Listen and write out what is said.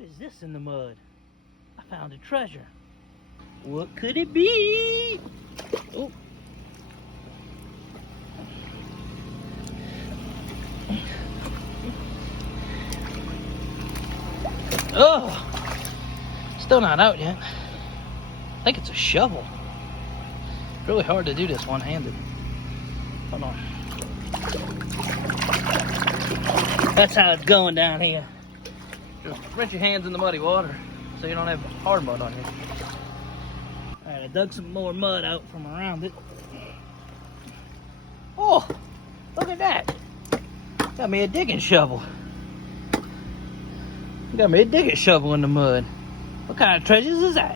What is this in the mud? I found a treasure. What could it be? Oh. Oh, still not out yet. I think it's a shovel. It's really hard to do this one-handed. Hold on. That's how it's going down here. Just rinse your hands in the muddy water so you don't have hard mud on you. Alright, I dug some more mud out from around it. Oh, look at that. Got me a digging shovel. Got me a digging shovel in the mud. What kind of treasures is that?